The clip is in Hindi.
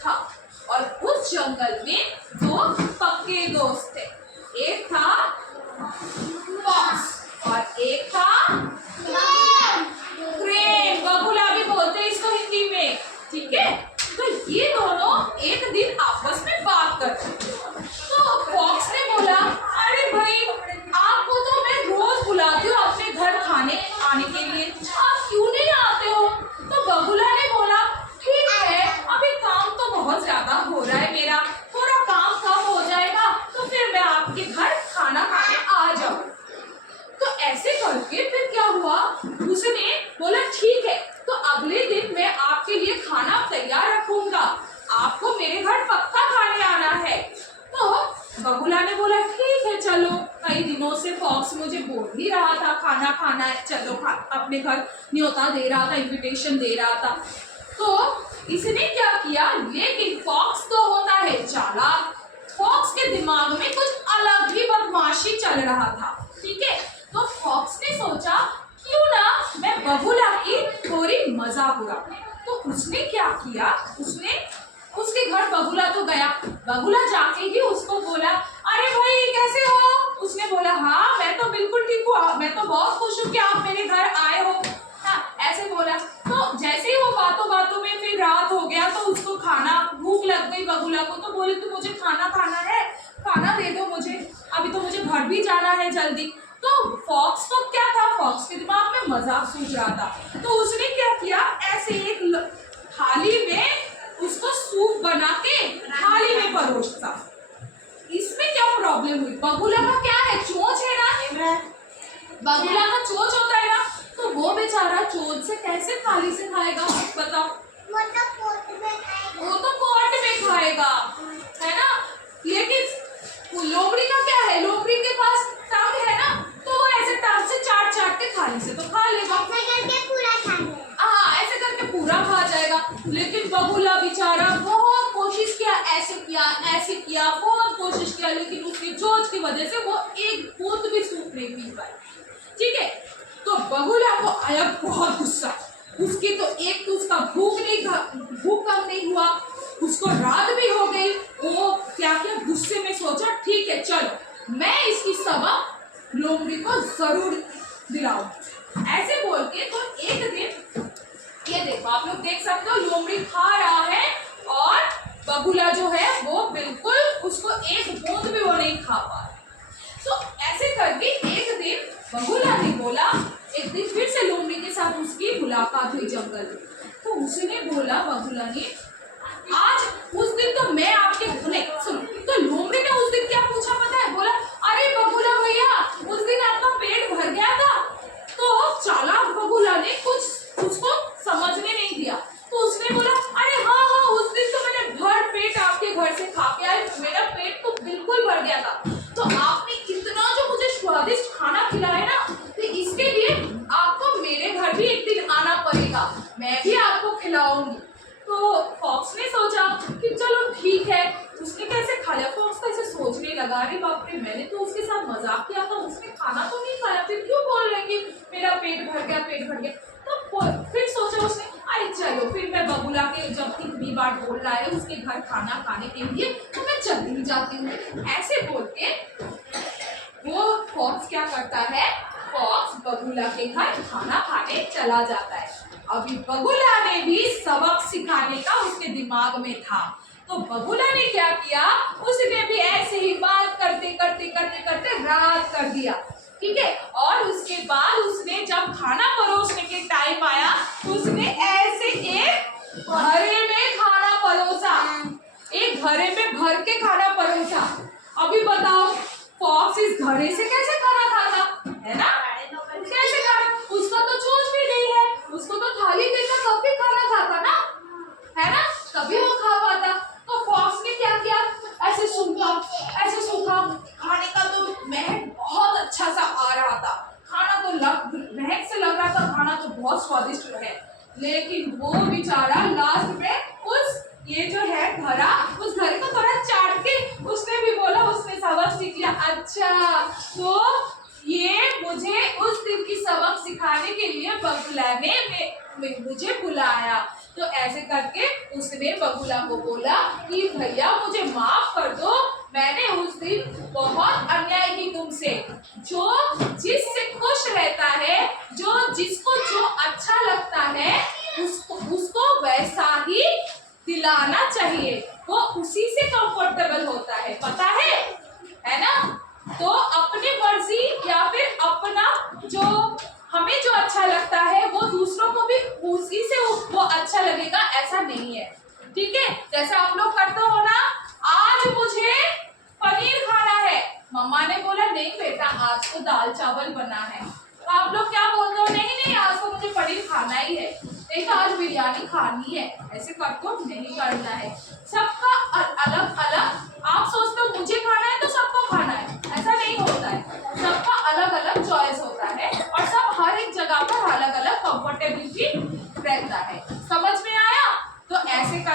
था और उस जंगल में दो पक्के दोस्त थे। एक था फॉक्स और एक था क्रेन। बगुला भी बोलते हैं इसको हिंदी में, ठीक है। तो ये दोनों एक दिन आपस में बात करते थे। तो फॉक्स ने बोला, अरे भाई, आपको तो मैं रोज बुलाती हूँ अपने घर खाने आने के लिए, आप क्यों नहीं आते हो? तो बगुला ने बोला, ठीक है, अभी काम तो बहुत ज्यादा हो रहा है मेरा, थोड़ा काम कम हो जाएगा तो फिर मैं आपके घर खाना खाने आ जाऊँ। तो ऐसे करके फिर क्या हुआ, उसने बोला ठीक है, तो अगले दिन मैं आपके लिए खाना तैयार रखूंगा, आपको मेरे घर पक्का खाने आना है। तो बगुला ने बोला ठीक है चलो, कई दिनों से फॉक्स मुझे बोल ही रहा था खाना खाना है, चलो अपने घर न्योता दे रहा था, इनविटेशन दे रहा था। तो इसने क्या किया, लेकिन फॉक्स तो होता है चालाक, फॉक्स के दिमाग में कुछ अलग ही बदमाशी चल रहा था, ठीक है। तो फॉक्स ने सोचा क्यों ना मैं बगुला की थोड़ी मजाक उड़ाऊं। तो उसने क्या किया, उसने उसके घर बगुला तो गया, बगुला जाके ही उसको बोला, अरे भाई कैसे हो? उसने बोला हाँ मैं तो बिल्कुल ठीक हूँ, मैं तो बहुत खुश हूँ कि आप मेरे घर आए हो, हाँ ऐसे बोला। तो जैसे ही वो बातों बातों में फिर रात हो गया तो उसको खाना भूख लग गई बगुला को, तो बोले कि मुझे खाना खाना है, खाना दे दो मुझे, अभी तो मुझे घर भी जाना है जल्दी। तो फॉक्स को क्या था, फॉक्स के दिमाग में मजाक सूझ रहा था। तो उसने क्या किया, ऐसे एक थाली में उसको सूप बना के थाली में परोसा। इसमें क्या प्रॉब्लम हुई, बगुला का क्या है, चोंच है ना, बगुला का चोंच होता है ना, तो वो बेचारा चोंच से कैसे थाली से खाएगा बताओ? वो तो कोर्ट में खाएगा, है ना। लेकिन लोमड़ी का क्या है, लोमड़ी के पास टंग है ना, तो वो ऐसे टंग से चाट चाट के थाली से तो खा लेगा, हाँ ऐसे करके पूरा खा जाएगा। लेकिन बगुला बेचारा बहुत कोशिश किया, ऐसे किया, बहुत कोशिश किया, लेकिन उसकी चोंच की वजह से वो एक बूंद भी सूप नहीं पी पाई, ठीक है। तो बगुला को आया बहुत गुस्सा, उसकी तो एक तो उसका भूख कम नहीं हुआ, उसको रात भी हो गई। वो क्या किया, गुस्से में सोचा ठीक है चलो मैं इसकी सबक लोमड़ी को जरूर दिलाऊं। ऐसे बोल के तो एक दिन ये देखो, आप लोग देख सकते हो लोमड़ी खा रहा है और बगुला जो है वो बिल्कुल उसको एक बूंद भी वो नहीं खा पा रहा। तो ऐसे करके एक दिन बगुला ने बोला, एक दिन फिर से लोमड़ी के साथ उसकी मुलाकात हुई जंगल में। तो उसने बोला, बगुला ने, आज उस दिन तो मैं आपके सुनो, तो लोमड़ी ने उस दिन क्या पूछा पता है, बोला अरे बगुला भैया उस दिन आपका पेट भर गया था? तो चालाक बगुला ने कुछ उसको समझने नहीं दिया, तो उसने बोला अरे हाँ हाँ उस दिन तो मैंने भर पेट आपके घर से खा के आई, मेरा पेट तो बिल्कुल भर गया था। तो आपने इतना जो मुझे स्वादिष्ट खाना खिलाया ना, तो इसके लिए आपको मेरे घर भी एक दिन आना पड़ेगा, मैं भी आपको खिलाऊंगी। तो फॉक्स ने सोचा कि चलो ठीक है, उसने कैसे खा लिया, फॉक्स तो ऐसे सोचने लगा, अरे बाप रे मैंने तो उसके साथ मजाक किया था, उसने खाना तो नहीं खाया, फिर क्यों बोल रहे कि मेरा पेट भर गया पेट भर गया। तो फिर सोचा उसने, अरे चलो फिर मैं बगुला के जब इतनी बार बोल रहा है उसके घर खाना खाने के लिए, तो मैं चली ही जाती हूँ। ऐसे बोल के वो फॉक्स क्या करता है, फॉक्स बगुला के घर खाना खाने चला जाता है। अभी बगुला ने भी सबक सिखाने का उसके दिमाग में था, तो बगुला ने क्या किया, उसने भी ऐसे ही बात करते करते करते करते रात कर दिया, ठीक है। और उसके बाद उसने जब खाना परोसने के टाइम आया, उसने ऐसे एक घड़े में खाना परोसा, एक घड़े में भर के खाना परोसा। अभी बताओ फॉक्स इस घड़े से कैसे खाना खाता है ना, कैसे खाना, उसका तो चोंच भी नहीं है, उसको तो थाली देकर कब भी खाना खाता ना, है ना, कभी वो खा पाता। तो फॉक्स ने क्या किया, ऐसे सूखा खाने का तो महक बहुत अच्छा सा आ रहा था, खाना तो महक से लग रहा था खाना तो बहुत स्वादिष्ट है। लेकिन वो बेचारा लास्ट में उस ये जो है घड़ा, उस घड़े को थोड़ा चाट के उसने भी बोला, उसने सबक सीख लिया। अच्छा तो ये मुझे उस दिन की सबक सिखाने के लिए बगुला ने मुझे बुलाया। तो ऐसे करके उसने बगुला को बोला कि भैया मुझे माफ कर दो, मैंने उस दिन बहुत अन्याय की तुमसे। जो जिससे खुश रहता है, जो जिसको जो अच्छा लगता है, उसको वैसा ही दिलाना चाहिए, वो उसी से कंफर्टेबल होता है, पता है ना। तो अपनी मर्जी या फिर अपना जो हमें जो अच्छा लगता है वो दूसरों को भी उसी से वो अच्छा लगेगा, ऐसा नहीं है, ठीक है। जैसे आप लोग करते हो ना, आज मुझे पनीर खाना है, मम्मा ने बोला नहीं बेटा आज तो दाल चावल बना है, तो आप लोग क्या बोलते हो, नहीं नहीं आज तो मुझे पनीर खाना ही है, नहीं तो आज बिरयानी खानी है, ऐसे करते हो, नहीं करना है। सबका अलग अलग, आप सोचते हो मुझे खाना है तो सबको खाना है, ऐसा नहीं होता है, सबका अलग अलग चॉइस